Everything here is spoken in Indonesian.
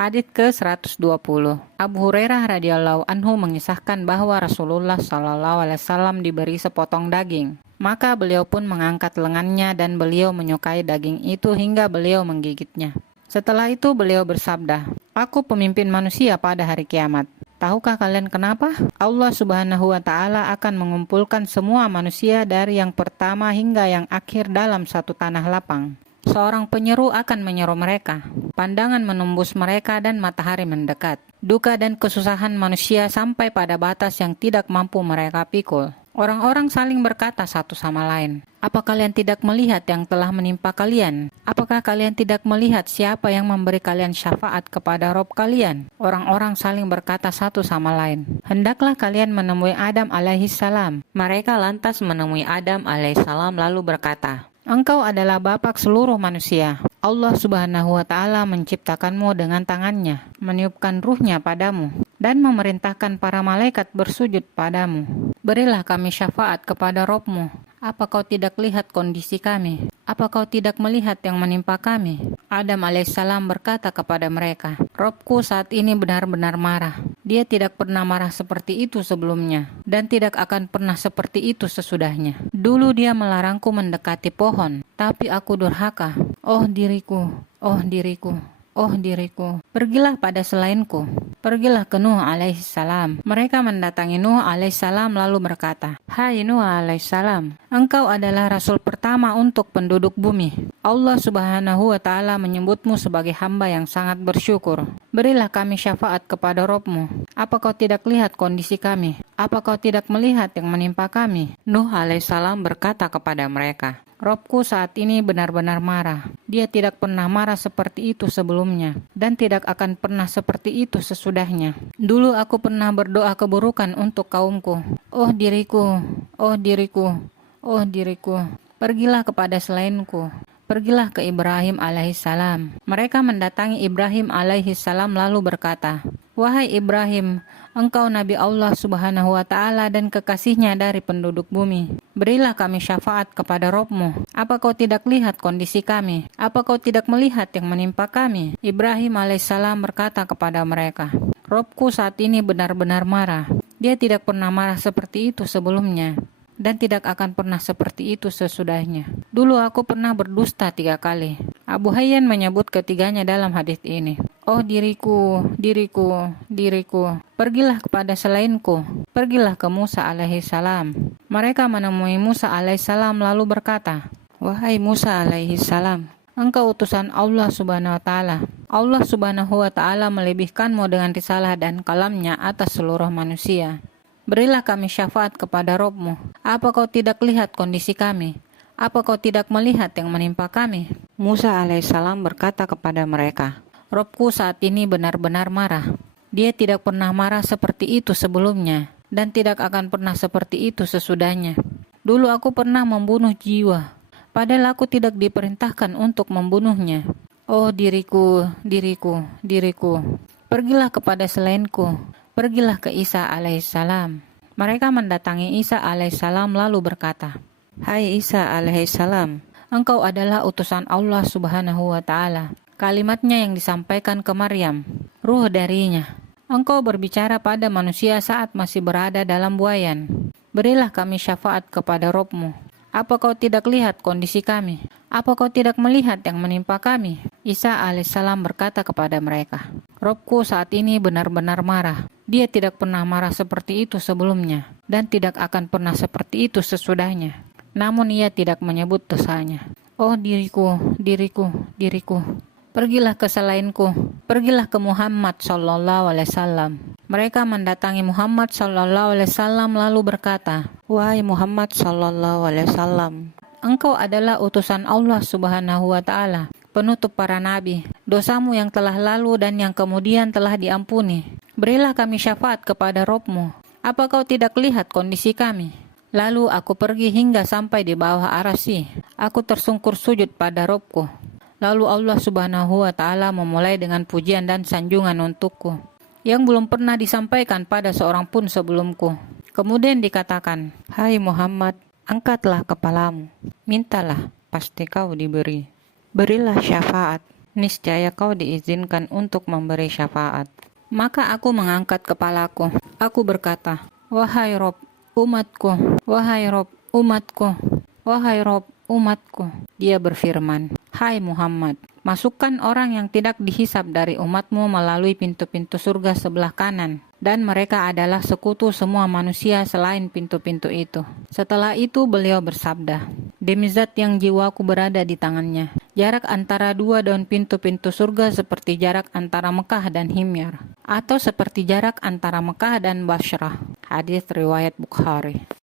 Hadits ke-120. Abu Hurairah radhiyallahu anhu mengisahkan bahwa Rasulullah shallallahu alaihi wasallam diberi sepotong daging. Maka beliau pun mengangkat lengannya dan beliau menyukai daging itu hingga beliau menggigitnya. Setelah itu beliau bersabda, "Aku pemimpin manusia pada hari kiamat. Tahukah kalian kenapa? Allah Subhanahu wa Ta'ala akan mengumpulkan semua manusia dari yang pertama hingga yang akhir dalam satu tanah lapang. Seorang penyeru akan menyeru mereka. Pandangan menembus mereka dan matahari mendekat. Duka dan kesusahan manusia sampai pada batas yang tidak mampu mereka pikul. Orang-orang saling berkata satu sama lain, 'Apa kalian tidak melihat yang telah menimpa kalian? Apakah kalian tidak melihat siapa yang memberi kalian syafaat kepada Rob kalian?' Orang-orang saling berkata satu sama lain, 'Hendaklah kalian menemui Adam alaihissalam.' Mereka lantas menemui Adam alaihissalam lalu berkata, 'Engkau adalah bapak seluruh manusia. Allah Subhanahu wa Ta'ala menciptakanmu dengan tangannya, meniupkan ruhnya padamu, dan memerintahkan para malaikat bersujud padamu. Berilah kami syafaat kepada Robmu. Apa kau tidak lihat kondisi kami? Apa kau tidak melihat yang menimpa kami?' Adam alaihissalam berkata kepada mereka, 'Robku saat ini benar-benar marah. Dia tidak pernah marah seperti itu sebelumnya, dan tidak akan pernah seperti itu sesudahnya. Dulu dia melarangku mendekati pohon, tapi aku durhaka. Oh diriku, oh diriku, oh diriku. Pergilah pada selainku. Pergilah ke Nuh alaihissalam.' Mereka mendatangi Nuh alaihissalam lalu berkata, 'Hai Nuh alaihissalam, engkau adalah rasul pertama untuk penduduk bumi. Allah Subhanahu wa Ta'ala menyebutmu sebagai hamba yang sangat bersyukur. Berilah kami syafaat kepada Robmu. Apa kau tidak lihat kondisi kami? Apa kau tidak melihat yang menimpa kami?' Nuh alaihissalam berkata kepada mereka, 'Robku saat ini benar-benar marah. Dia tidak pernah marah seperti itu sebelumnya, dan tidak akan pernah seperti itu sesudahnya. Dulu aku pernah berdoa keburukan untuk kaumku. Oh diriku, oh diriku, oh diriku. Pergilah kepada selainku. Pergilah ke Ibrahim alaihissalam.' Mereka mendatangi Ibrahim alaihissalam lalu berkata, 'Wahai Ibrahim, engkau Nabi Allah Subhanahu wa Ta'ala dan kekasihnya dari penduduk bumi. Berilah kami syafaat kepada Robmu. Apa kau tidak lihat kondisi kami? Apa kau tidak melihat yang menimpa kami?' Ibrahim alaihissalam berkata kepada mereka, 'Robku saat ini benar-benar marah. Dia tidak pernah marah seperti itu sebelumnya, dan tidak akan pernah seperti itu sesudahnya. Dulu aku pernah berdusta 3 kali.' Abu Hayyan menyebut ketiganya dalam hadis ini. 'Oh diriku, diriku, diriku. Pergilah kepada selainku. Pergilah ke Musa alaihissalam.' Mereka menemui Musa alaihissalam lalu berkata, 'Wahai Musa alaihissalam, engkau utusan Allah Subhanahu wa Ta'ala. Allah Subhanahu wa Ta'ala melebihkanmu dengan risalah dan kalamnya atas seluruh manusia. Berilah kami syafaat kepada Robmu. Apa kau tidak lihat kondisi kami? Apa kau tidak melihat yang menimpa kami?' Musa alaihissalam berkata kepada mereka, 'Robku saat ini benar-benar marah. Dia tidak pernah marah seperti itu sebelumnya, dan tidak akan pernah seperti itu sesudahnya. Dulu aku pernah membunuh jiwa, padahal aku tidak diperintahkan untuk membunuhnya. Oh diriku, diriku, diriku. Pergilah kepada selainku. Pergilah ke Isa alaihissalam.' Mereka mendatangi Isa alaihissalam lalu berkata, 'Hai Isa alaihissalam, engkau adalah utusan Allah Subhanahu wa Ta'ala. Kalimatnya yang disampaikan ke Maryam, ruh darinya. Engkau berbicara pada manusia saat masih berada dalam buayan. Berilah kami syafaat kepada Robmu. Apa kau tidak lihat kondisi kami? Apa kau tidak melihat yang menimpa kami?' Isa alaihissalam berkata kepada mereka, 'Robku saat ini benar-benar marah. Dia tidak pernah marah seperti itu sebelumnya, dan tidak akan pernah seperti itu sesudahnya. Namun ia tidak menyebut dosanya. Oh diriku, diriku, diriku. Pergilah ke selainku. Pergilah ke Muhammad sallallahu alaihi wasallam.' Mereka mendatangi Muhammad sallallahu alaihi wasallam lalu berkata, 'Wahai Muhammad sallallahu alaihi wasallam, engkau adalah utusan Allah Subhanahu wa Ta'ala, penutup para nabi. Dosamu yang telah lalu dan yang kemudian telah diampuni. Berilah kami syafaat kepada Robmu. Apa kau tidak lihat kondisi kami?' Lalu aku pergi hingga sampai di bawah arasy. Aku tersungkur sujud pada Robku. Lalu Allah Subhanahu wa Ta'ala memulai dengan pujian dan sanjungan untukku, yang belum pernah disampaikan pada seorang pun sebelumku. Kemudian dikatakan, 'Hai Muhammad, angkatlah kepalamu. Mintalah, pasti kau diberi. Berilah syafaat. niscaya kau diizinkan untuk memberi syafaat. Maka aku mengangkat kepalaku. Aku berkata, wahai Rob, umatku, wahai Rob, umatku, wahai Rob, umatku. Dia berfirman, hai Muhammad, masukkan orang yang tidak dihisab dari umatmu melalui pintu-pintu surga sebelah kanan. Dan mereka adalah sekutu semua manusia selain pintu-pintu itu. Setelah itu beliau bersabda, demi zat yang jiwaku berada di tangannya, jarak antara dua daun pintu-pintu surga seperti jarak antara Mekah dan Himyar, atau seperti jarak antara Mekah dan Bashrah. Hadis riwayat Bukhari.